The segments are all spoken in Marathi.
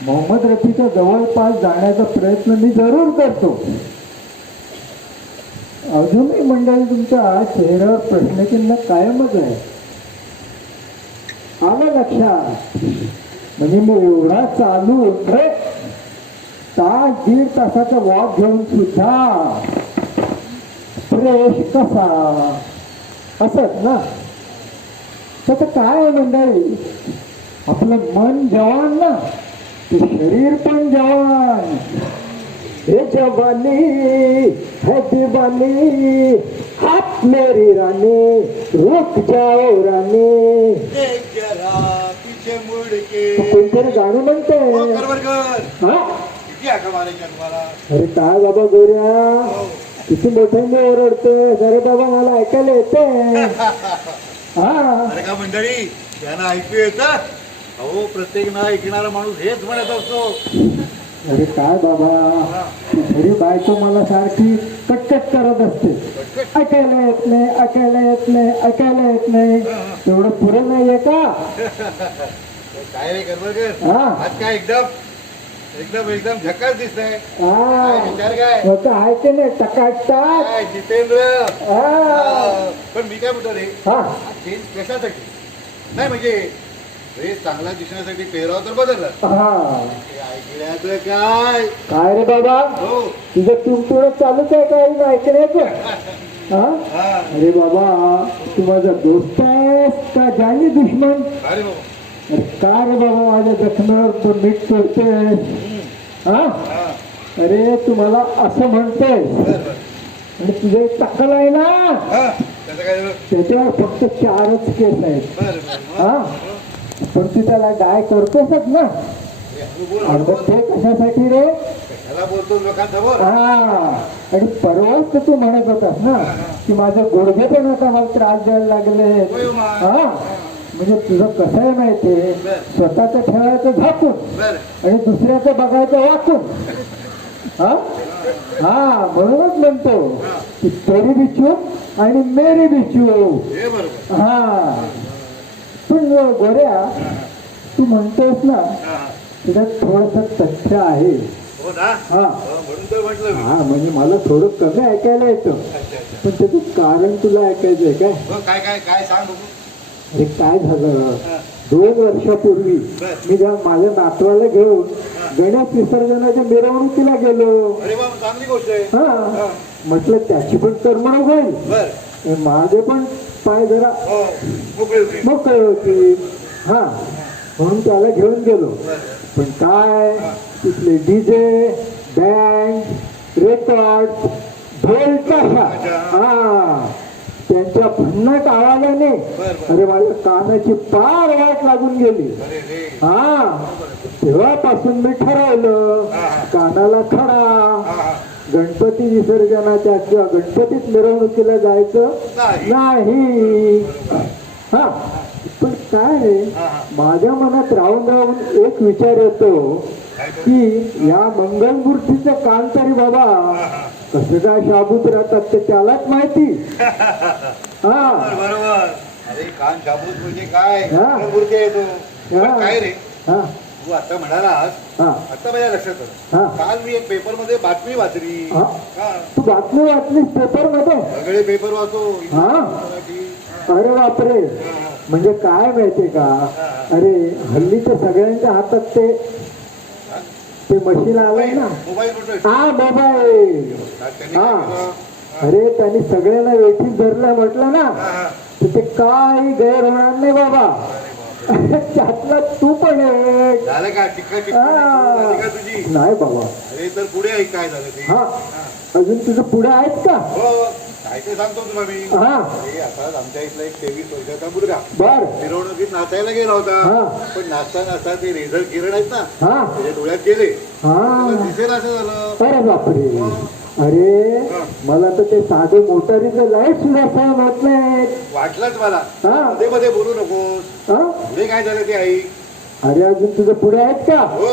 मोहम्मद रफीच्या जवळपास जाण्याचा प्रयत्न मी जरूर करतो. अजूनही मंडळी तुमच्या चेहऱ्यावर प्रश्नचिन्ह कायमच आहे. आलं लक्षात? म्हणजे मी एवढा चालून रे तास दीड तासाचा वॉक घेऊन सुद्धा फ्रेश कसा असत ना. त्याचं काय आहे मंडळी, आपलं मन जवान ना, ते शरीर पण जवान. हे जवानी है दीवानी, आप मेरी रानी, रुक जाओ रानी. जरा पीछे मुड़ के कोणतरी गाणं म्हणते. हा किती आका मारायची तुम्हाला. अरे काय बाबा गोऱ्या, किती मोठ्याने ओरडतोय. अरे बाबा मला ऐकायला येते. हा अरे का मंडळी, त्यांना ऐकू येतं. अहो प्रत्येक ना ऐकणारा माणूस हेच म्हणत असतो. अरे काय बाबा, ती घरी बायको मला सारखी कटकट करत असते. ऐकायला येत नाही, ऐकायला येत नाही, ऐकायला येत नाही. तेवढं पुरं नाहीये का? काय रे करमरकर, हा आज काय एकदम एकदम एकदम झकास दिसतंय. हा विचार काय मग आहे ते नाही टकाटक. काय जितेंद्र. हा पण मी काय म्हणतो रे, हा चेंज कशासाठी नाही, म्हणजे ड्रेस चांगला दिसण्यासाठी पेहराव तर बदलला. हा ऐकण्याचं काय. काय रे बाबा, हो तुझं तुमचं चालूच आहे काय ऐकण्याचं? हा हा. अरे बाबा, तू माझा दोस्त आहेस का जानी दुश्मन? अरे बाबा. अरे का रे बाबा माझ्या जखमेवर तो मीठ करतोय? हा हा. अरे तू मला असं म्हणतोय बरं. आणि तुझे टक्कल आहे ना, हा. त्याचं काय झालं? त्याच्यावर फक्त 4च केस आहेत. बरं बरं. हा पण तू त्याला डाय करतोसच ना. बोल अगं ते कशासाठी रे? कशाला बोलतो लोकांसमोर. हा आणि परवाच तर तू म्हणत होतास ना की माझे गुडघे पण आता मला त्रास द्यायला लागले. होय मा. हा म्हणजे तुझं कसं आहे माहितीये, स्वतःचं ठेवायचं झाकून बरं. आणि दुसऱ्याचं बघायचं वाचून. हा हा म्हणूनच म्हणतो की तेरी भी चूप आणि मेरी भी चूप. हे बरोबर. हा पण गोऱ्या, तू म्हणतोस ना हा. त्याच्यात थोडस तथ्य आहे. हो ना. हा म्हणून तर म्हटलं मी. हा म्हणजे मला थोडं कमी ऐकायला येतं, अच्छा अच्छा. पण त्याचं कारण तुला ऐकायचंय काय? हो, काय काय काय सांग बघू. अरे काय झालं, हा. 2 वर्षापूर्वी बर. मी माझ्या नातवाला घेऊन गणेश विसर्जनाच्या मिरवणुकीला गेलो. अरे बाबा, चांगली गोष्ट आहे. हा म्हटलं त्याची पण करमणूक होईल, बर. माझे पण पाय जरा हो, मोकळी होती. मोकळे होती. हा म्हणून त्याला घेऊन गेलो. बरं. पण काय तिथले डीजे, बँड, रेकॉर्ड, ढोल ताशा, हा त्यांच्या भन्नाट आवाजाने बरं. अरे माझ्या कानाची पार वाट लागून गेली. अरे रे. हा तेव्हापासून मी ठरवलं कानाला खडा. हा. गणपती विसर्जनाच्या किंवा गणपतीत मिरवणुकीला जायचं नाही. नाही. हा पण काय आहे, हा, हा. माझ्या मनात राहून राहून एक विचार येतो काय करू? की या मंगलमूर्तीचं काम तरी बाबा कसं काय शाबूत राहतात ते त्यालाच माहिती. हा बरोबर. अरे कान शाबूत म्हणजे काय, हा. मूर्ती आहे तो. हा. पण काय रे, हा तू आता म्हणालास, हा आता माझ्या लक्षात आलं. हा. काल मी एक पेपर मध्ये बातमी वाचली. हा. हा. तू बातमी वाचलीस पेपर मध्ये? सगळे पेपर वाचो. हा. मराठी. अरे बापरे, म्हणजे काय माहितीये का, अरे हल्लीच्या सगळ्यांच्या हातात ते मशीन आलंय ना. मोबाईल कुठे? हा मोबाईल. त्यांनी हा. काय केलं? अरे त्यांनी सगळ्यांना वेठीत धरलं म्हटलं ना, हा, हा. तर ते काही गैर होणार नाही बाबा. त्यातला तू पण एक. झालं का टिक्का हा. झाली का तुझी? नाही बाबा. अरे तर पुढे ऐक काय झालं ते. हा अजून तुझं पुढे आहेत का? हो, काय ते सांगतो तुला मी. हा अरे आता आमच्या इथला एक 23 वर्षाचा मुलगा बर. मिरवणुकीत नाचायला गेला होता. हा. पण नाचता नाचता ते रेझर किरण आहेत ना, हा त्याच्या डोळ्यात गेले. हा त्याला दिसेल असं झालं. अरे बापरे. अरे मला तर ते साधे मोटारीचं लाईट सुद्धा सहन होत नाही. वाटलंच मला. हा. मध्ये मध्ये बोलू नकोस. हा पुढे काय झालं ते आई. अरे अजून तुझं पुढे आहेत का? हो,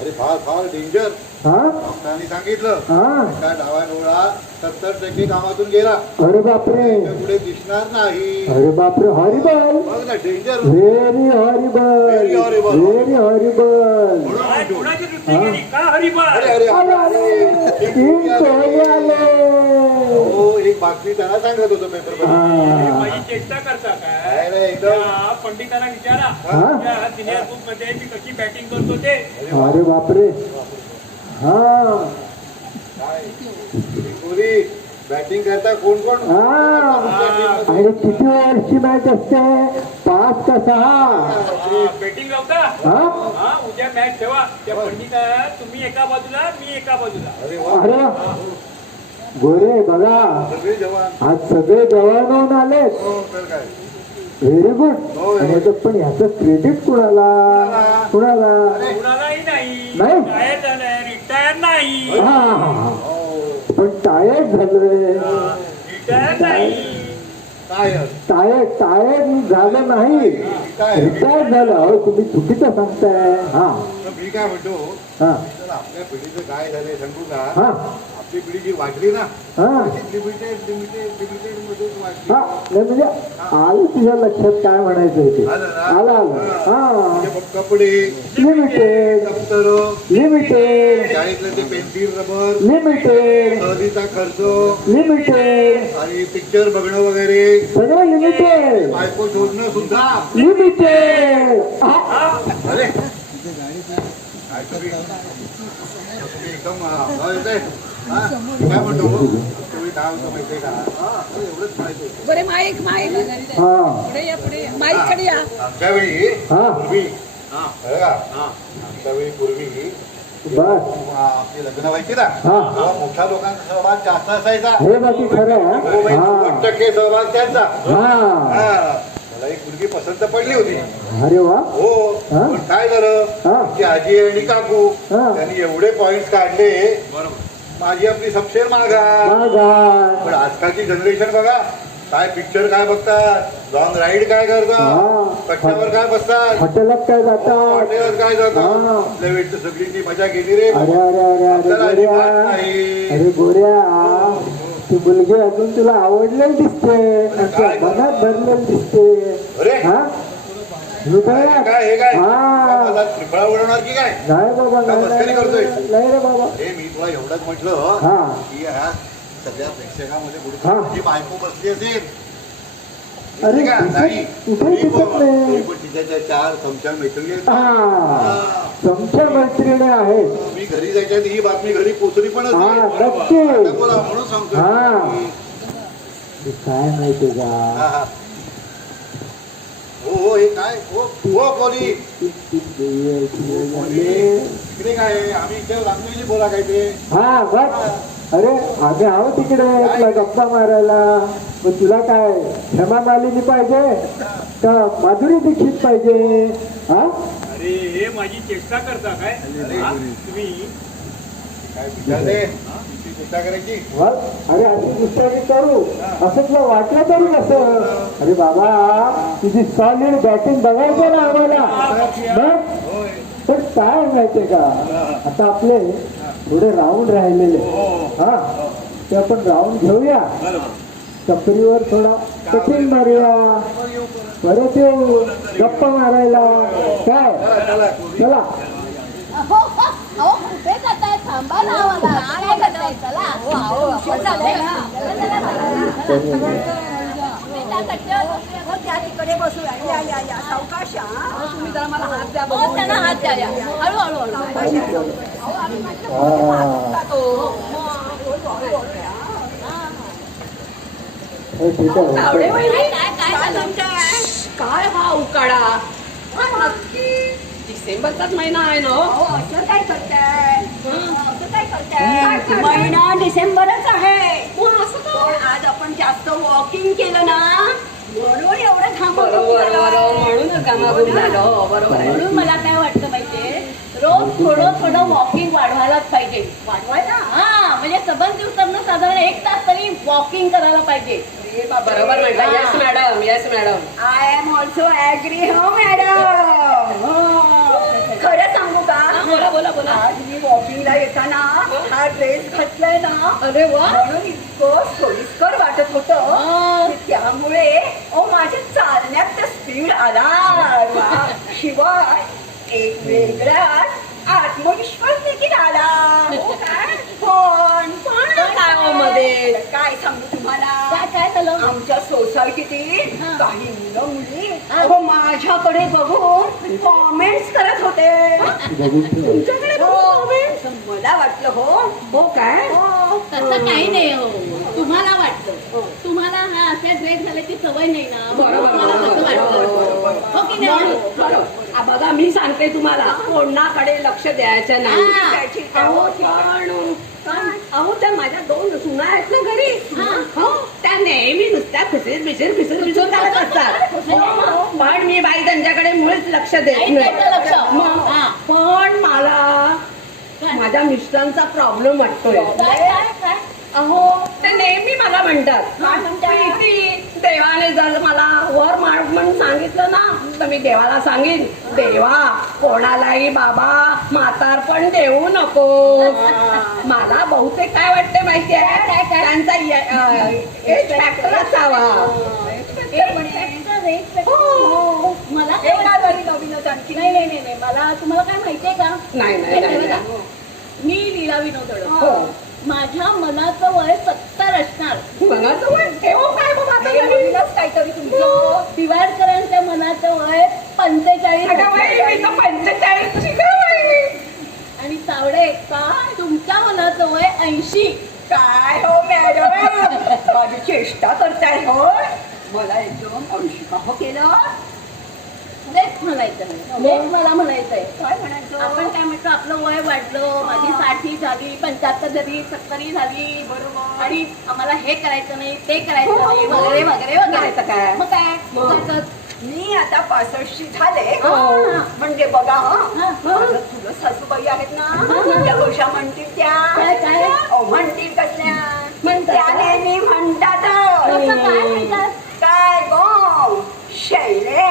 अरे फार फार डेंजर. हा डॉक्टरांनी सांगितलं हा एका डावा डोळा 70% कामातून गेला. अरे बापरे पुढे दिसणार नाही. अरे बापरे हॉरिबल बघ ना danger. Very horrible Very horrible. Very horrible काय कोणाची दृष्टी गेली का हरिबा? अरे अरे अरे. तीन कोहली आले हो एक बातमी त्यांना सांगत होतो पेपर हा. माझी चेष्टा करता काय? काय रे एकदम. त्या पंडितांना विचारा हा? त्या सिनियर बुक मध्ये मी कशी बॅटिंग करतो ते. अरे बापरे हा पुरी बॅटिंग करता कोण कोण. हा आणि किती ओव्हरची मॅच असते 5 का 6 बॅटिंग लावता हा हा उद्या मॅच ठेवा. त्या पंडिता तुम्ही एका बाजूला मी एका बाजूला. अरे वा. अरे गोरे बघा सगळे जवान. आज सगळे जवान होऊन आले हो तर काय. व्हेरी गुड होय. आणि याच्यात पण ह्याचं क्रेडिट कुणाला कुणाला कुणालाही नाही. नाही? रिटायर झालंय रिटायर नाही. हा हा, हा. हो पण टायर्ड झालोय रिटायर नाही. काय टायर्ड झालं नाही काय रिटायर्ड झालं अहो तुम्ही चुकीचं सांगताय हा मी काय म्हणतो हा तर आपल्या पिढीचं काय झालंय सांगू का. हा आपली पिढी जी वाढली ना हा लिमिटेड मधून वाढली. हा नाही म्हणजे आलं तुझ्या लक्षात काय म्हणायचं ते आलं ना? आलं आलं हा म्हणजे मग कपडे लिमिटेड दप्तर लिमिटेड शाळेतलं ते पेन्सिल रबर लिमिटेड सहलीचा खर्च लिमिटेड आणि पिक्चर बघणं वगैरे सगळं लिमिटेड बायको शोधणं सुद्धा. लिमिटेड अरे काय तुम्ही एकदम येतंय. हा? मी काय म्हणतो तुम्ही काय म्हणतो माहितीये का. एवढंच माहिती होतं. बरे माईक माईक हा पुढे या पुढे या. माईक कडे या. आमच्या वेळी हा पूर्वी बरं का आमच्या वेळी पूर्वी बस आपली लग्न व्हायची ना हा. तेव्हा मोठ्या लोकांचा सहभाग जास्त असायचा. हे बाकी खरं आहे हा 90% सहभाग त्यांचा. हा मला एक मुलगी पसंत पडली होती. अरे वा हो हा? पण काय झालं हा. की आजी आणि काकू हा. त्यांनी एवढे पॉइंट काढले माझी आपली सबशेर मागा. मागा पण आजकालची जनरेशन बघा काय पिक्चर काय बघतात लॉंग राईड काय हा. करतात कट्ट्यावर काय बसतात हॉटेलात काय जातात हॉटेलात काय हा. जातात. आपल्या वेळची सगळी ती मजा गेली रे. अरे अरे अरे अरे आपल्याला अजिबात गोऱ्या नाही. अरे गोऱ्या ती मुलगी अजून तुला आवडलेली दिसते तुझ्या मनात भरलेली दिसते अरे हा हृदयात काय हे काय हा मला त्रिफळा उडवणार की काय. नाही बाबा काय मस्करी करतोय? नाही रे बाबा हे मी तुला एवढंच म्हटलं हा की ह्या सगळ्या प्रेक्षकामध्ये हा. कुठे जी बायको बसली असेल अरे दिसली का? नाही. कुठे तरी दिसत पण- नाही तरी पण तिच्या ज्या 4 चमच्या मैत्रिणी आहेत ना, हा तुमच्या मैत्रिणी आहेत मी घरी जायच्या आधी ही बातमी घरी पोचली पण हा होती. नक्की आता बोला, म्हणून सांगतो हा. ते काय माहितीये का हा, हा. हो हो हे काय हो हो पोली इकडे काय आहे? आम्ही इथे रामदेवजी बोला काय ते. हा बस अरे आम्ही आहो तिकडे तुला गप्पा मारायला मग तुला काय हेमा मालिनी पाहिजे का माधुरी दीक्षित पाहिजे हा अरे हे माझी चेष्टा करता काय हा? तुम्ही काय विचारले ती चिंता करायची. बस अरे अशी दुसऱ्याने करू असं तुला वाटलं तरी कसं अरे बाबा तुझी सॉलिड बॅटिंग बघायचं ना आम्हाला बस होय पण काय माहितीये का आता आपले थोडे राऊंड राहिलेले हा ते आपण राऊंड घेऊया चक्रीवर थोडा कठीण मारूया परत येऊ गप्पा मारायला काय चला अहो अहो कुठे जाताय थांबा ना आम्हाला काय करताय चला अहो आपण चाललोय ना. त्या तिकडे बसू या या या सावकाश हा. तुम्ही जरा मला हात द्या बघू. त्यांना हात द्या या. हळू हळू हळू हे ठीक आहे काय हा उकाडा नक्की डिसेंबरचाच महिना आहे ना. असं काय करताय असं काय करताय महिना डिसेंबरच आहे पण आज आपण जास्त वॉकिंग केलं ना म्हणून एवढं म्हणून मला काय वाटतं माहितीये रोज थोडं थोडं वॉकिंग वाढवायलाच पाहिजे. वाढवायला हा म्हणजे सबंध दिवसांना साधारण 1 तास तरी वॉकिंग करायला पाहिजे. बरोबर म्हणता. Yes madam yes madam. I am also agree हो मॅडम. खरं सांगू का बोला बोला बोला. मुंबईला येताना हा ड्रेस घातलाय ना, अरे वा म्हणून इतकं सोयीस्कर वाटत होतं की त्यामुळे माझ्या चालण्यात स्पीड आला. शिवाय एक वेगळाच आत्मविश्वास देखील आला. पण काय हो मध्ये? काय सांगू तुम्हाला, काय झालं? आमच्या सोसायटीतील काही मुलं मुली माझ्याकडे बघून कॉमेंट्स करत होते. तुमच्याकडे कॉमेंट्स मला वाटलं हो काय तसं काही नाही हो. तुम्हाला वाटतं, तुम्हाला हा असे ड्रेस घालायची सवय नाही ना, तुम्हाला कसं वाटतं हो की नाही? बरोबर. बघा मी सांगते तुम्हाला, कोणाकडे लक्ष द्यायचं नाही. अहो त्या माझ्या 2 सुना आहेत ना घरी, हो त्या नेहमी नुसत्या फिसर करत असतात. पण मी बाई त्यांच्याकडे मुळेच लक्ष देत नाही द्यायचं लक्ष. मग हा. पण मला माझ्या मिस्टरांचा प्रॉब्लेम वाटतोय. काय अहो ते नेहमी मला म्हणतात, प्रीती, देवाने जर मला वर मार म्हणून सांगितलं ना, तर मी देवाला सांगेन, देवा कोणालाही बाबा म्हातारपण देऊ नको. मला बहुतेक काय वाटते माहितीये, त्यांचा एज फॅक्टर असावा. मला काय नाही, मला तुम्हाला काय माहितीये का? नाही. मी लीला विनोद हो. माझ्या मनाचं वय 70 असणार. मनाचं वय ठेवू काय बाबा आता नवीन? काहीतरी तुमचं दिवाळकरांच्या मनाचं वय 45 अगं बाई, मी तर 45 ची गं बाई. आणि तावडे तुमच्या मनाचं वय 80. काय हो मॅडम, माझी चेष्टा करताय हो. मला एकदम 80 का हो केलं. तेच म्हणायचं नाही, तेच मला म्हणायचंय. काय म्हणायचं आपण काय म्हटलं, आपलं वय वाढलं, माझी 60 झाली, 75 झाली, 70 झाली, बरोबर. आणि आम्हाला हे करायचं नाही, ते करायचं नाही, वगैरे वगैरे करायचं वगैरे. काय? मग काय करायचं? मी आता 65 झाले. हो. म्हणजे बघा हा. तुझं सासूबाई आहेत ना, त्या कशा म्हणतील त्या काय? म्हणतील कसल्या म्हणतात. त्या नेहमी म्हणतात कसं काय म्हणतात? काय गो शैले,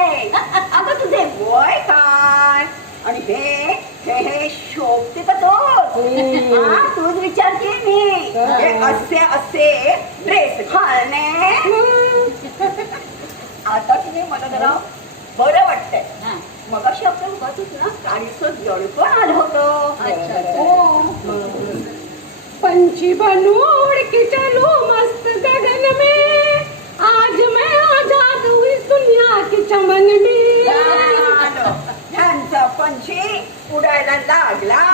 अगं तुझे वय काय आणि हे शोभते का तूच विचारते मी. हे असे ड्रेस घालणे आता की मला जरा बरं वाटतंय. हा. मग अशी आपण बघतच ना, काळीचं जळकण आलं होतं. अच्छा. हो. पंछी बनूं उड़ के चलूं मस्त गगन में, आज मैं आजाद हुई दुनिया की चमन में. ह्यांचा पंछी उडायला लागला.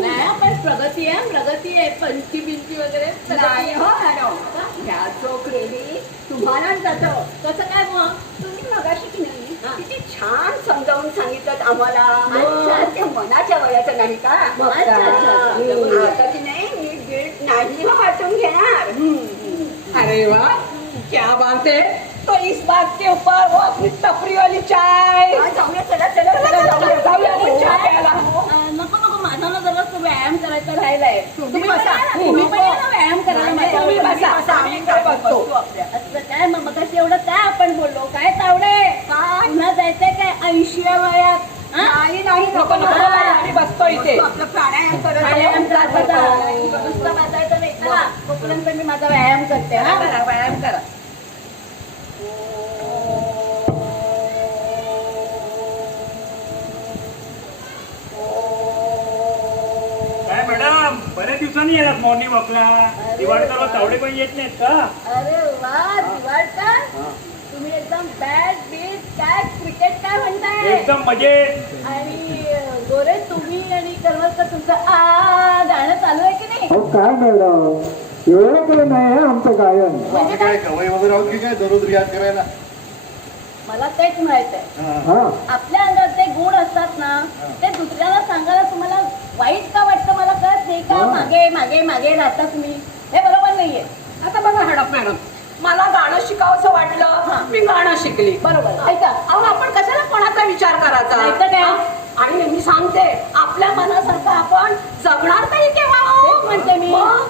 नाही, पण प्रगती आहे, पंची बिंची वगैरे नाही हो मॅडम, ह्याचं क्रेडिट तुम्हालाच जातं. कसं काय मग? तुम्ही मगाशी की नाही किती छान समजावून सांगितलं आम्हाला. अच्छा. ते मनाच्या वयाचं नाही का. अच्छा. आता की नाही मी गिल्ट नाही वाटून घेणार. अरे वाह, क्या बात है. तो इस बात के ऊपर वो अपनी टपरी वाली चाय. जाऊया, चला जाऊया आपण चहा प्यायला. नको माझा ना जरा व्यायाम करायचा राहिलाय. तुम्ही बसा. तुम्ही पण या ना व्यायाम करायला. तुम्ही माझ्या. बसा, आम्ही काय बघतो आपल्या. असं काय मग मगाशी एवढं काय आपण बोललो, काय तावडे काय? पुन्हा जायचंय काय 80 वयात? नाही नको आम्ही बसतो इथे. आपलं प्राणायाम व्यायाम करत करायचा. नुसतं बसायचं नाही. चला, तोपर्यंत मी माझा व्यायाम करते. हा करा, व्यायाम करा. काय मॅडम, बऱ्याच दिवसांनी येणार मॉर्निंग वॉकला. दिवाळीला तावडे पण येत नाहीत का? अरे वा दिवाळकर, तुम्ही एकदम बॅट बीट काय क्रिकेट काय म्हणताय? एकदम मजेत. आणि गोरे तुम्ही आणि करमरकर तुमचं गाणं चालू आहे की नाही? अहो काय मॅडम, एवढं काही नाही आहे आमचं गायन. आम्ही काय कवई वगैरे आहोत की काय दररोज रियाज करायला. मला तेच माहित आहे. हा आपल्या अंगात जे गुण असतात ना, ते दुसऱ्याला सांगायला तुम्हाला वाईट का वाटतं मला कळत नाही का. मागे मागे मागे राहता तुम्ही, हे बरोबर नाहीये. आता बघा हडप मॅडम, मला गाणं शिकावं असं वाटलं, मी गाणं शिकली. बरोबर. ऐका, अहो आपण कशाला कोणाचा विचार करायचा. नाही तर काय? आणि मी सांगते, आपल्या मनासारखं आपण जगणार तरी केव्हा हो? तेच म्हणते मी. मग?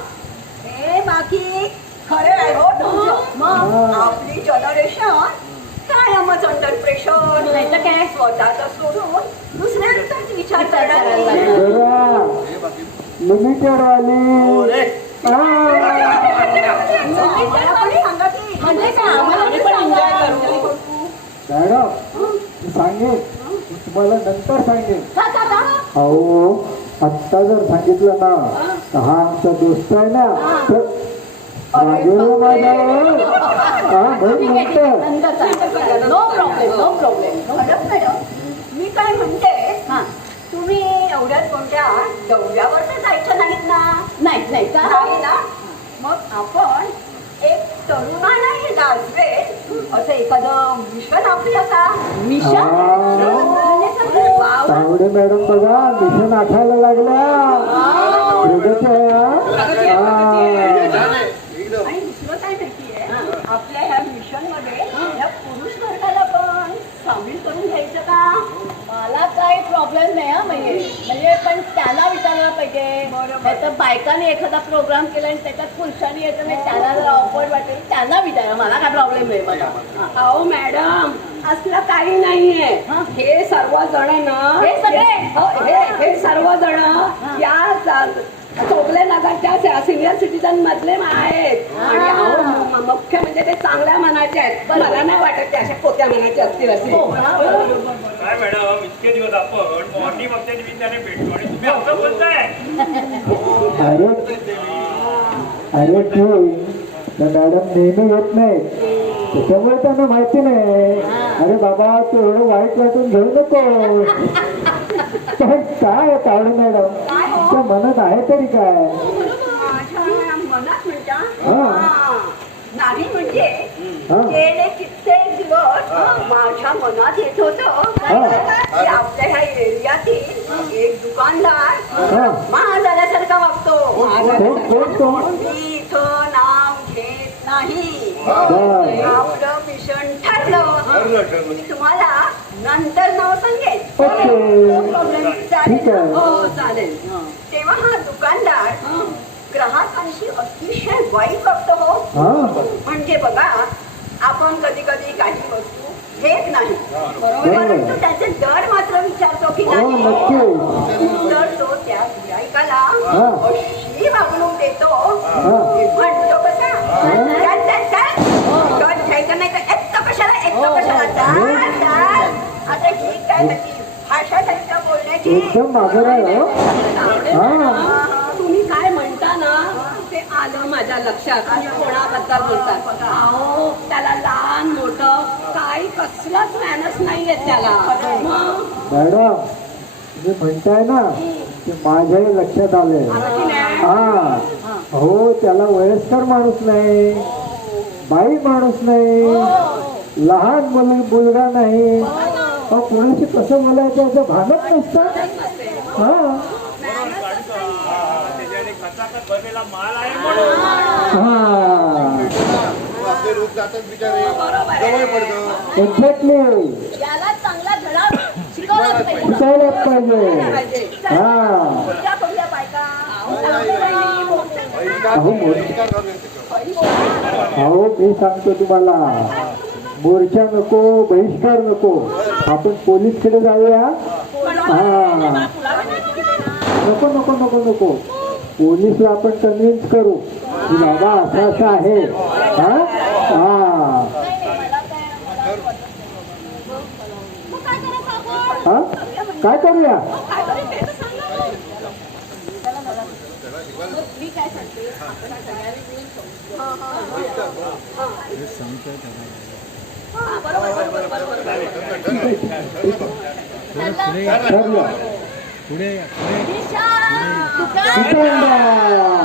हे बाकी खरे आहे हो तुमचं. मग आपली जनरेशन कायमच अंडर प्रेशर. नाही तर काय? स्वतःचा सोडून दुसऱ्यांचाच विचार करायला करायला लागलं. बरं लिमिटेड वाली हा. म्हणजे काय आम्हाला आम्ही पण एन्जॉय करू. मॅडम मी सांगेन मी तुम्हाला नंतर सांगेन का का का अहो आत्ता जर सांगितलं ना तर हा आमचा दोस्त आहे ना तर मागेल माझ्यावर हा म्हणून नंतर no problem no problem madam मी काय म्हणते हा तुम्ही एवढ्यात कोणत्या दौऱ्यावर तर जायचं नाहीत ना नाही नाही का नाही ना मग आपण एक तरुणालाही लाजवेल असं एखादं मिशन आपलं का मिशन तावडे मॅडम बघा मिशन आठायला लागल्या प्रगती आहे हा. एकदम आणि दुसरं काय माहितीये आपल्या ह्या मिशन मध्ये या पुरुष वर्गाला पण सामील करून घ्यायचं का मला काही प्रॉब्लेम नाही हा म्हणजे पण त्यांना विचारायला पाहिजे नाही तर बायकांनी एखादा प्रोग्राम केला आणि त्याच्यात पुरुषांनी यायचं म्हणजे त्यांना जर ऑकवर्ड वाटेल त्यांना विचारा मला काय प्रॉब्लेम नाही मला हा. अहो मॅडम असलं काही नाहीये हे सर्वजण ना हे सगळे? हो, हे सर्वजण या चोगले नगरच्या सिनियर सिटीजन मधले आहेत आणि अहो मुख्य म्हणजे ते चांगल्या मनाचे आहेत मला नाही वाटत ते अशा पोत्या मनाचे असतील असे हो ना? काय मॅडम इतके दिवस आपण मॉर्निंग वॉकच्या निमित्ताने भेटतो आणि तुम्ही असं बोलताय. अरे अरे ठीक तर मॅडम नेहमी येत नाही त्याच्यामुळे त्यांना माहिती नाही अरे बाबा तू एवढं वाईट वाटून घेऊ नको पण काय आहे तावडे मॅडम तुमच्या मनात आहे तरी काय माझ्या मनात म्हणता हा. नाही म्हणजे हा. गेले कित्येक दिवस माझ्या मनात येत होतं की आपल्या ह्या एरियातील एक दुकानदार हा. महाजाल्यासारखा वागतो कोण मी इथं नाव घेत नाही बरं. आपलं मिशन ठरलं मी तुम्हाला नंतर नाव सांगेन ओके ठीक आहे हो चालेल तेव्हा हा दुकानदार ग्राहकांशी अतिशय वाईट वागतो हो हा म्हणजे बघा आपण कधी कधी काही वस्तू घेत नाही बरोबर. परंतु त्याचे दर मात्र विचारतो की हो नाही नक्की तर तो त्या गिरायकाला हा. अशी वागणूक देतो हा. की म्हणतो कसा चल घ्यायचं नाही तर एकटं कशाला चाल आता ही काय त्याची भाषा त्यांच्या बोलण्याची एकदम मागं आहे हो हा तुम्ही काय म्हणता ना ते आलं माझ्या लक्षात आणि कोणाबद्दल बोलतात अहो त्याला लहान मोठं काही कसलाच मॅनस नाहीये त्याला मग मॅडम तुम्ही म्हणताय ना ते माझ्याही लक्षात आले आलं की नाही? हा हो त्याला वयस्कर माणूस नाही बाई माणूस नाही लहान मुलगा नाही अहो कोणाशी कसं बोलायचं याचं भानच नसतं हा त्याच्याने खचाखच भरलेला माल आहे म्हणून. हा आपले रूप जातात बिचारे जवळ पडतं एक्झॅक्टली याला चांगला धडा शिकवलाच पाहिजे शिकायलाच पाहिजे हा कोणत्या बायका अहो बहिष्कार घालूया त्याच्यावर. अहो मी सांगतो तुम्हाला मोर्चा नको बहिष्कार नको आपण पोलीसकडे जाऊया हा नको नको नको नको पोलीसला आपण कन्व्हिन्स करू की बाबा असं असं आहे हा हा हा काय करूया मी काय सांगते आपण सगळ्यांनी ठरलं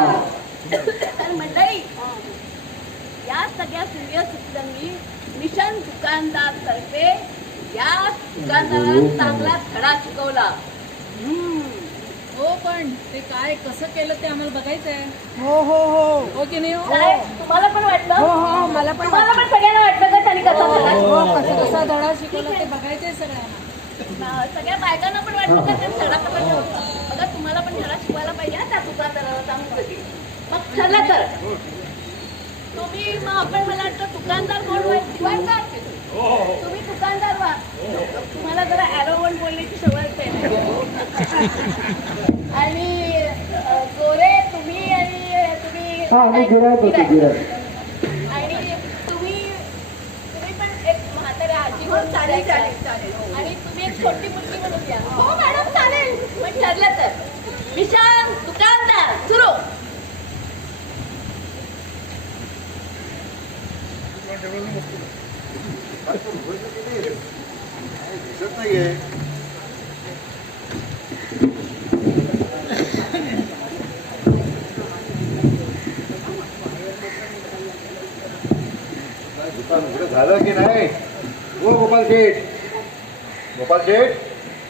तर मंडळी या सगळ्या सिनियर सिटीजननी मिशन दुकानदार तर्फे या दुकानदाराला चांगला धडा शिकवला हो पण ते काय कसं केलं ते आम्हाला बघायचंय हो की नाही हो काय तुम्हाला पण वाटलं हो मला पण तुम्हाला पण सगळ्यांना वाटलं का त्यांनी कसा धडा शिकवला? कसा धडा शिकवला ते बघायचंय सगळ्यांना सगळ्या बायकांना पण वाटलं का त्यांनी धडा कसा शिकवला? बघा तुम्हाला पण धडा शिकवायला पाहिजे ना त्या दुकानदाराला चांगलं मग ठरलं तर तुम्ही मग आपण मला वाटतं दुकानदार म्हणून शिवायचा तुम्ही दुकानदार व्हा तुम्हाला जरा ॲरोवन बोलण्याची सवय आहे आणि हा मी गिरायक होतो गिरायक. आणि तुम्ही तुम्ही पण एक म्हाताऱ्या आजी म्हणून चालेल चालेल चालेल चालेल आणि तुम्ही एक छोटी मुलगी म्हणून द्या हो मॅडम चालेल. पण ठरलं तर विशाल दुकानदार सुरू. दिसत नाहीये. दुकान उघडं झालं की नाही? हो गोपाल शेठ, गोपाल शेठ,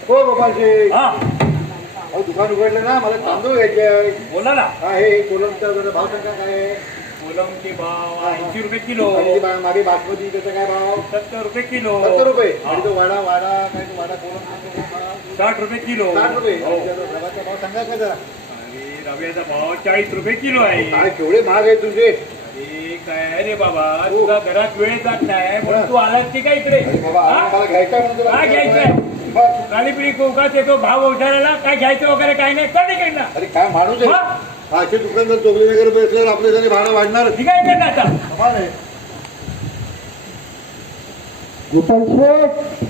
हो गोपाल शेठ. हा अहो दुकान उघडलं ना, मला तांदूळ घ्यायचे आहे. बोला ना. हा हे कोलमचा जरा भाव सांगा काय आहे? कोलमचे भाव 80 रुपये किलो. आणि ती मागे बासमती त्याचा काय भाव? 70 रुपये किलो. 70 रुपये. हा. आणि तो वाडा वाडा काय तो वाडा कोलम 60 रुपये किलो. 60 रुपये. हो. आणि त्याचा रवाचा भाव सांगा का जरा? आणि रव्याचा भाव 40 रुपये किलो आहे. काय केवढे महाग आहे तुझे? अरे काय रे बाबा, तुला घरात वेळ जात नाही म्हणून तू आलास की काय इकडे? अरे बाबा हा? मला घ्यायचा म्हणतो. काय घ्यायचंय? बस. काली पिढी कोकाच येतो भाव उठायला, काय घ्यायचं वगैरे काय नाही, कधी इकडनं? अरे काय माणूस आहे? हा? असे दुकानदार चोगले वगैरे बसल्यावर आपल्या जरी भाडं वाढणार. ठीक आहे इकडनं आता. कमाल आहे. गोपाल शेठ,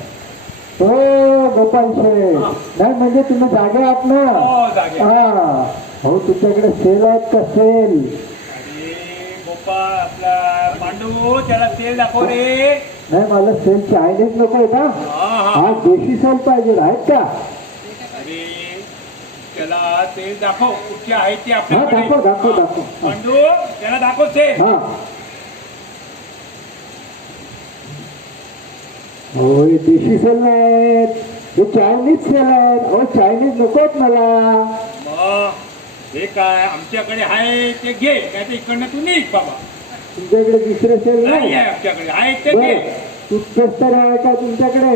हो गोपाल शेठ, नाही म्हणजे तुम्ही जागे आहात ना? हो, जागे. हा हो, तुमच्याकडे सेल आहेत का सेल? अरे गोपा आपला पांडू त्याला तेल दाखव रे. नाही मला सेल चायनीज नको आहे का? हा हा. हा देशी सेल पाहिजे, आहेत का? अरे त्याला तेल दाखव कुठचे आहे ते हा आपल्याकडे. दाखव दाखव दाखव. पांडू त्याला दाखव तेल. हा हो हे देशी सेल नाहीत, हे चायनीज सेल आहेत. हो चायनीज नकोत मला. मग हे काय आमच्याकडे आहे ते घे, नाही तर इकडनं तू निघ बाबा. तुमच्याकडे दुसरे सेल नाही नाही? आहे आमच्याकडे, आहे ते घे. बरं, टूथपेस्ट तर आहे का तुमच्याकडे?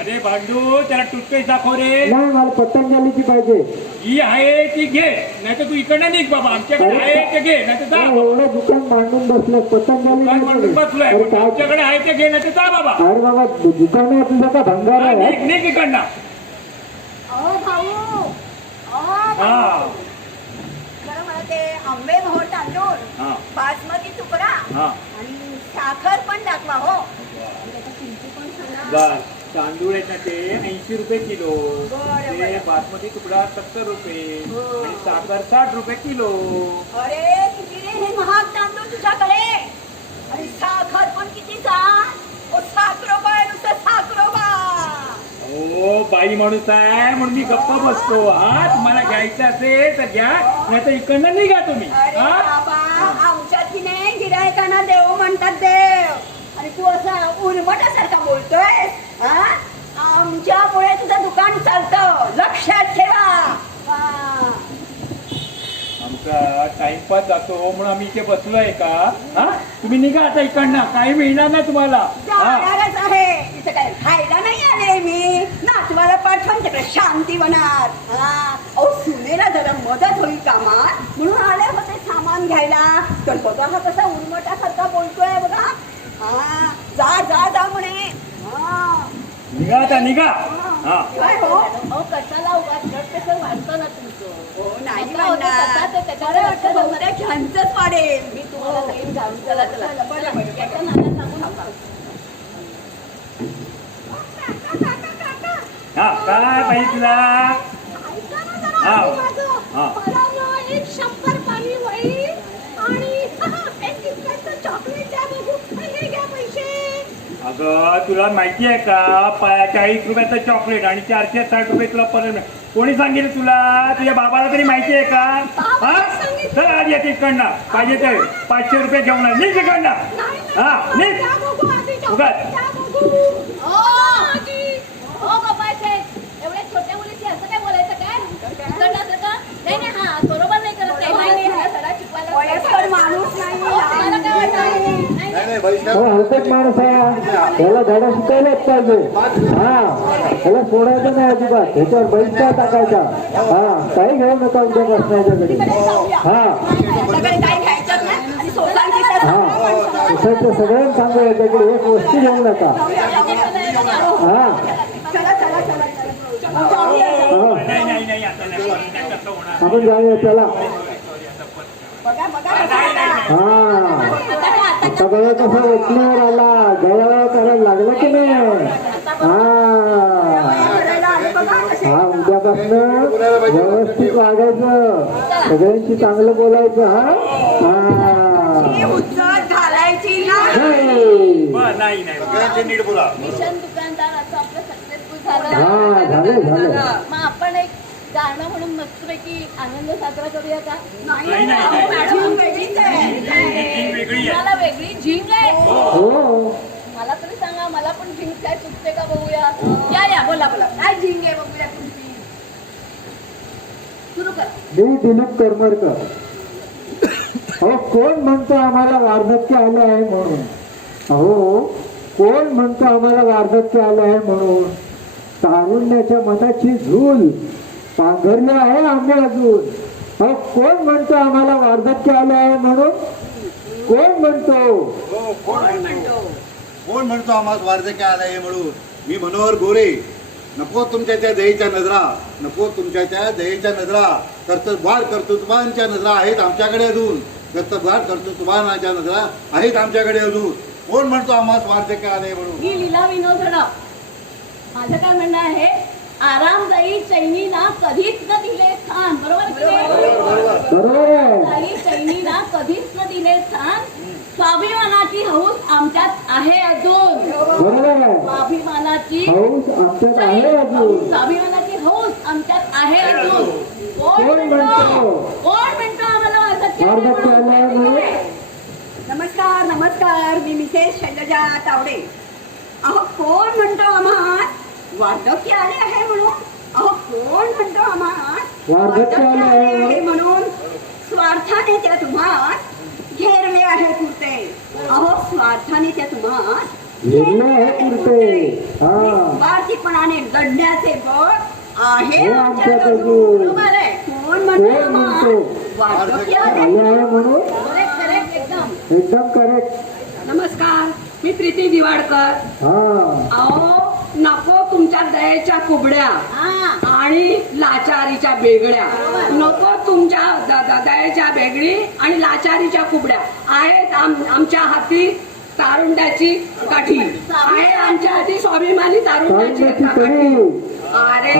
अरे भांडू त्याला टूथपेस्ट दाखव रे. नाही मला पतंजलीची पाहिजे. ही आहे ती घे, नाही तर तू इकडनं निघ बाबा. आमच्याकडे आहे ते घे, नाही तर जा. अरे, एवढं दुकान मांडून बसलं, पतंजली काय नाही म्हणून मिळेल. बसलोय अरे काय? आमच्याकडे आहे ते घे, नाही तर जा बाबा. अरे बाबा दुकान आहे तुझं का भंगार हा, आहे? निघ निघ इकडनं. अहो भाऊ हा जरा मला ते आंबे मोहर तांदूळ, हा बासमती तुकडा हा. आणि साखर पण दाखवा हो. आणि त्याच्या किमती पण सांगा. बस तांदूळ आहेत ना ते 80 रुपये किलो. बरं, ते बरं. बासमती तुकडा 70 रुपये हो. आणि साखर 60 रुपये किलो. अरे किती रे हे महाग तांदूळ तुझ्याकडे. आणि साखर पण किती सांग. ओ साखरोबा आहे नुसतं साखरोबा. हो बाई माणूस आहे म्हणून मी गप्प बसतो. हा तुम्हाला घ्यायचं असेल तर घ्या, नाही तर इकडनं निघा तुम्ही. अरे हा बाबा आमच्यात की नाही गिरायकांना देव म्हणतात देव. आणि तू असा उर्मटासारखा बोलतोय. हा आमच्यामुळे तुझं दुकान चालतं, लक्षात ठेवा. हा. आमचा टाइमपास जातो म्हणून आम्ही इथे बसलोय का? हा तुम्ही निघा आता इकडनं, काही मिळणार नाही तुम्हाला. हा जाणारच आहे. इथं काय खायला नाही आले मी ना. तुम्हाला पाठवून तिकडे शांती होणार. हा अहो सुनेला जरा मदत होईल कामात म्हणून आले होते सामान घ्यायला. तर बघा हा कसा उर्मटासारखा बोलतोय बघा. हा जा जा जा म्हणे. हा निघा आता निघा. हा काय हो? अहो कशाला उगाच ब्लड प्रेशर वाढतं ना तुमचं. हो नाही असं होतं, म्हणणार. तसं ते मला वाटतं बहुतेक ह्यांचंच वाढेल. मी तुम्हाला जाईन जाऊन. चला चला चला, बरं, बरं, बरं. एका नाण्यात सांगून टाका. हा काय पाहिजे तुला? हा हा. मला ना एक शंकर पाणी वही आणि एक किटकॅटचं चॉकलेट द्या बघू. हे घ्या पैसे. अगं तुला माहिती आहे का 40 रुपयाचं चॉकलेट आणि 460 रुपये तुला परत कोणी सांगितलं तुला? तुझ्या बाबाला तरी माहिती आहे का? हा चल आज येते इकडनं. पाहिजे तर 500 रुपये घेऊन आ. निघ इकडनं. हा निघ द्या बघू आधी उगाच. चॉकलेट द्या बघू. ओ बाबा शेठ, एवढ्या छोट्या मुलीची असं काय बोलायचं काय? इकडनं असं का? नाही नाही हा बरोबर नाही करत आहे. नाही नाही सगळा शिकवायला वयस्कर माणूस नाही. तुम्हाला काय वाटतं? नाही नाही नाही नाही बहिष्कार. हो हलकट माणूस आहे, त्याला धडा शिकायलाच पाहिजे. हा त्याला सोडायचं नाही अजिबात, ह्याच्यावर बहिष्कार टाकायचा. हा काही घेऊ नका उद्या बसण्याच्याकडे. हा सगळे काही घ्यायचं नाही आणि सोसायटीचं हा सोसायटीच्या सगळ्यांना सांगू याच्याकडे एक वस्तू घेऊ नका. हा चला चला चला चला. हा नाही नाही नाही आता नाही. नाही कसं होणार? आपण जाऊया त्याला. आता बघा कसं वचनावर आला, गळा करायला लागला की नाही. हा उद्यापासून व्यवस्थित वागायचं, सगळ्यांशी चांगलं बोलायचं. घालायची ना. नाही नाही सगळ्यांचे नीट बोला. मिशन दुकानदार असं आपलं सक्सेसफुल झालं. झालं. मग आपण एक गाणं म्हणून मस्तपैकी आनंद साजरा करूया का? नाही. मॅडम वेगळीच आहे. झिंग वेगळी आहे. तुम्हाला वेगळी झिंग आहे. हो. मला तरी सांगा, मला पण झिंग काय सुचते का बघूया. या बोला काय झिंग आहे बघूया तुमची. सुरू करा. मी दिलीप करमरकर. अहो कोण म्हणतो आम्हाला वार्धक्य आलं आहे म्हणून. अहो कोण म्हणतो आम्हाला वार्धक्य आलं आहे म्हणून. तारुण्याच्या मनाची झूल पांघरली आहे आम्ही अजून. अहो कोण म्हणतो आम्हाला वार्धक्य आलं आहे म्हणून. कोण म्हणतो. हो, कोण म्हणतो आम्हाला वार्धक्य आलंय म्हणून. मी मनोहर गोरे. नको तुमच्या त्या दयेच्या नजरा, नको तुमच्या त्या दयेच्या नजरा. कर्तबगार कर्तृत्वांच्या नजरा आहेत आमच्याकडे अजून. कर्तबगार कर्तृत्वांच्या नजरा आहेत आमच्याकडे अजून. कोण म्हणतो आम्हाला वार्धक्य आलंय म्हणून. मी लीला विनोद. माझं काय म्हणणं आहे, आरामदायी चैनीला कधीच न दिले स्थान. बरोबर की नाही? बरोबर आहे. आरामदायी चैनीला कधीच न दिले स्थान. स्वाभिमानाची हौस आमच्यात आहे अजून. बरोबर आहे. स्वाभिमानाची हौस आमच्यात आहे अजून. स्वाभिमानाची हौस आमच्यात आहे अजून. कोण कोण म्हणतो आम्हाला वार्धक्य वार्धक्य आलं आहे म्हणून. नमस्कार. मी मिसेस शैलजा तावडे. अहो कोण म्हणतो आम्हाला वार्धक्य आले आहे म्हणून. अहो कोण म्हणतो आम्हाला वार्धक्य आले आहे म्हणून. स्वार्थाने त्या तुम्हाला घेरले आहे पुरते. अहो स्वार्थाने त्या तुम्हाला घेरले आहे पुरते. स्वार्थीपणाने लढण्याचे बळ आहे हे आमच्यात आमच्यात अजून. अजून. बरोबर आहे. कोण कोण म्हणतो म्हणतो वार्धक्य आले आले आहे म्हणून. करेक्ट एकदम. एकदम करेक्ट. नमस्कार. मी प्रीती दिवाडकर. अहो नको तुमच्या दयेच्या कुबड्या आणि लाचारीच्या बेगड्या. नको तुमच्या दयेच्या बेगडी आणि लाचारीच्या कुबड्या आहेत. आमच्या हाती तारुंड्याची काठी आहे. आमच्या हाती स्वाभिमानी तारुंड्याची काठी. अरे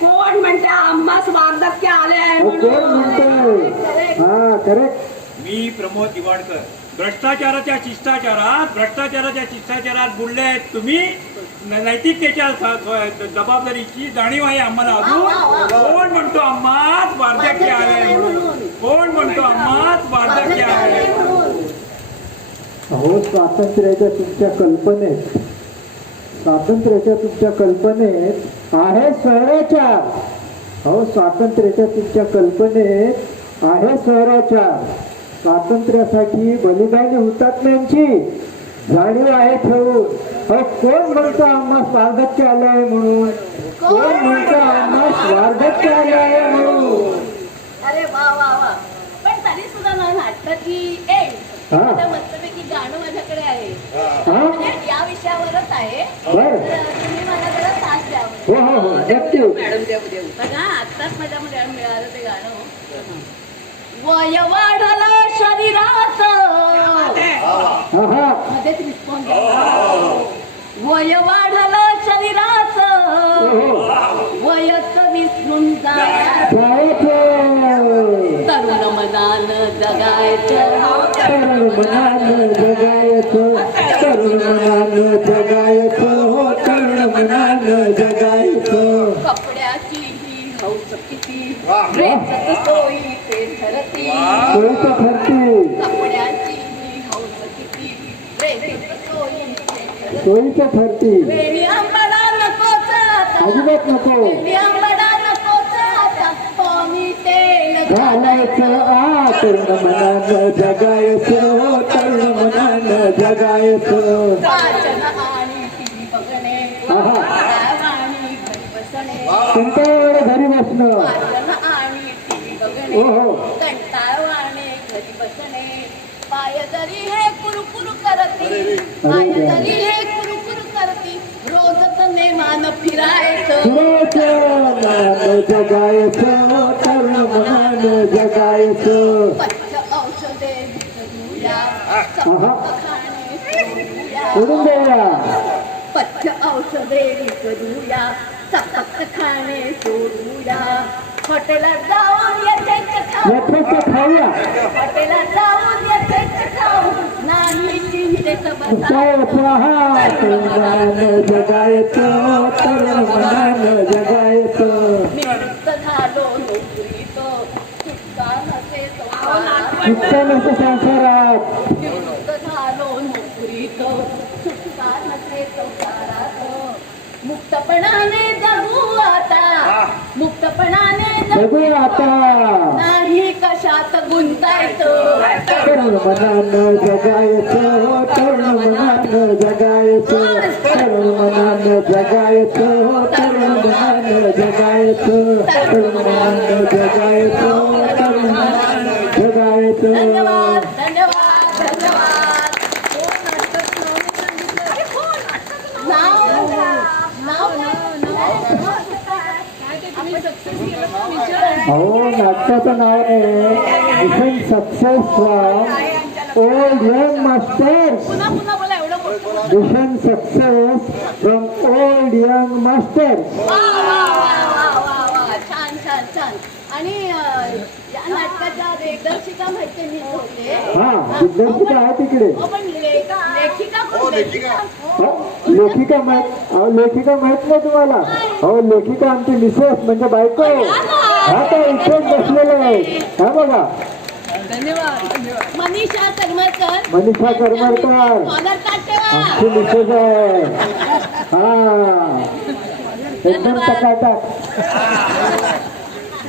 कोण म्हणते आम्हाच वार्धक्य आले आहे कोण म्हणून. म्हणतोय. करेक्ट. मी प्रमोद दिवाडकर. भ्रष्टाचाराच्या शिष्टाचारात बुडले आहेत तुम्ही. नैतिकतेच्या जबाबदारीची जाणीव आहे आम्हाला अजून. कोण म्हणतो आम्हाच वार्धक्य आलंय म्हणून. कोण म्हणतो आम्हाच वार्धक्य आलंय म्हणून. अहो स्वातंत्र्याच्या तुमच्या कल्पनेत आहे स्वैराचार. अहो स्वातंत्र्याच्या तुमच्या कल्पनेत आहे स्वैराचार. स्वातंत्र्यासाठी बलिदानी हुतात्म्यांची जाणीव आहे ठेवून. कोण म्हणतो आम्हाला वार्धक्य आलंय म्हणून. कोण म्हणतो आम्हाला वार्धक्य आलंय म्हणून. अरे वा. पण तरी सुद्धा ना नाटकाची मस्तपैकी गाणं माझ्याकडे आहे. म्हणजे या विषयावरच आहे. तुम्ही मला जरा साथ द्यावं. हो नक्की. बघा आत्ताच माझ्या मिळालं ते गाणं. वय वाढलं शरीराचं. मध्येच रिस्पॉन्स. वय वाढलं शरीराचं. वयच विसरून जायचं. तरुण मनानं जगायचं. कपड्याची ही हौस किती. सोयीचे ठरती. कपड्याची ही हौस किती. सोयीचं ठरती. वेणी आंबाडा नकोच आता. अजिबात नको. वेणी आंबाडा नकोच आता. पाणी तेल घालायचं. तरुण मनानं जगायचं. तरुण मनानं जगायचं. वाचन आणि टीव्ही बघणे. आणि घरी बसणे. कंटाळवाणे घरी बसणं. वाचन आणि टीव्ही बघणे. कंटाळवाणे घरी बसणे. पाय जरी हे कुरकुर करती. पाय जरी हे कुरकुर करती. रोजच नेमान फिरायचं. जगायचं. तरुण मनानं जगायचं. पथ्य औषध आहा खाणे सोडून देऊया पथ्य औषधे विकूया सतत खाणे सोडूया हॉटेलात जाऊन यथेच खाऊ यथेच खाऊया हॉटेलात जाऊन यथेच खाऊ नाही चिंतेत बसा जगायचं हा तरुणानं जगायचं तरुण मनानं जगायचं निवृत्त झालो नोकरीत सुटका नसे संसारात. इतकं नसतं संसारात निवृत्त झालो नोकरीत सुटका नसे संसारात मुक्तपणाने जगू आता मुक्तपणाने जगू आता नाही कशात गुंतायचं तरुण मनानं जगायचं तरुण मनानं जगायचं तरुण मनानं जगायचं तरुण मनानं जगायचं तरुण मनानं जगायचं तरुण मनानं जगायचं धन्यवाद धन्यवाद धन्यवाद अहो नाटकाचं नाव आहे mission success from old young masters पुन्हा पुन्हा बोला एवढं मोठं mission success from old young masters वा वा वा वा वा वा छान छान छान आणि या नाटकाच्या दिग्दर्शिका माहिती मी होते हा दिग्दर्शिका आहे तिकडे पण लेखिका हो कोण लेखिका हो, लेखिका माहित नाही तुम्हाला हो लेखिका आमची मिसेस म्हणजे बायको हा तर इथेच बसलेलं आहे हा बघा मनीषा करमरकर मनीषा करमरकर कॉलर काढते आमची मिसेस आहे हा एकदम टकाटक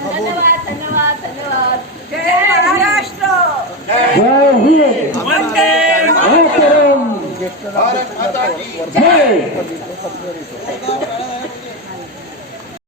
धन्यवाद धन्यवाद धन्यवाद जय महाराष्ट्र जय हिंद वंदे मातरम भारत माता की जय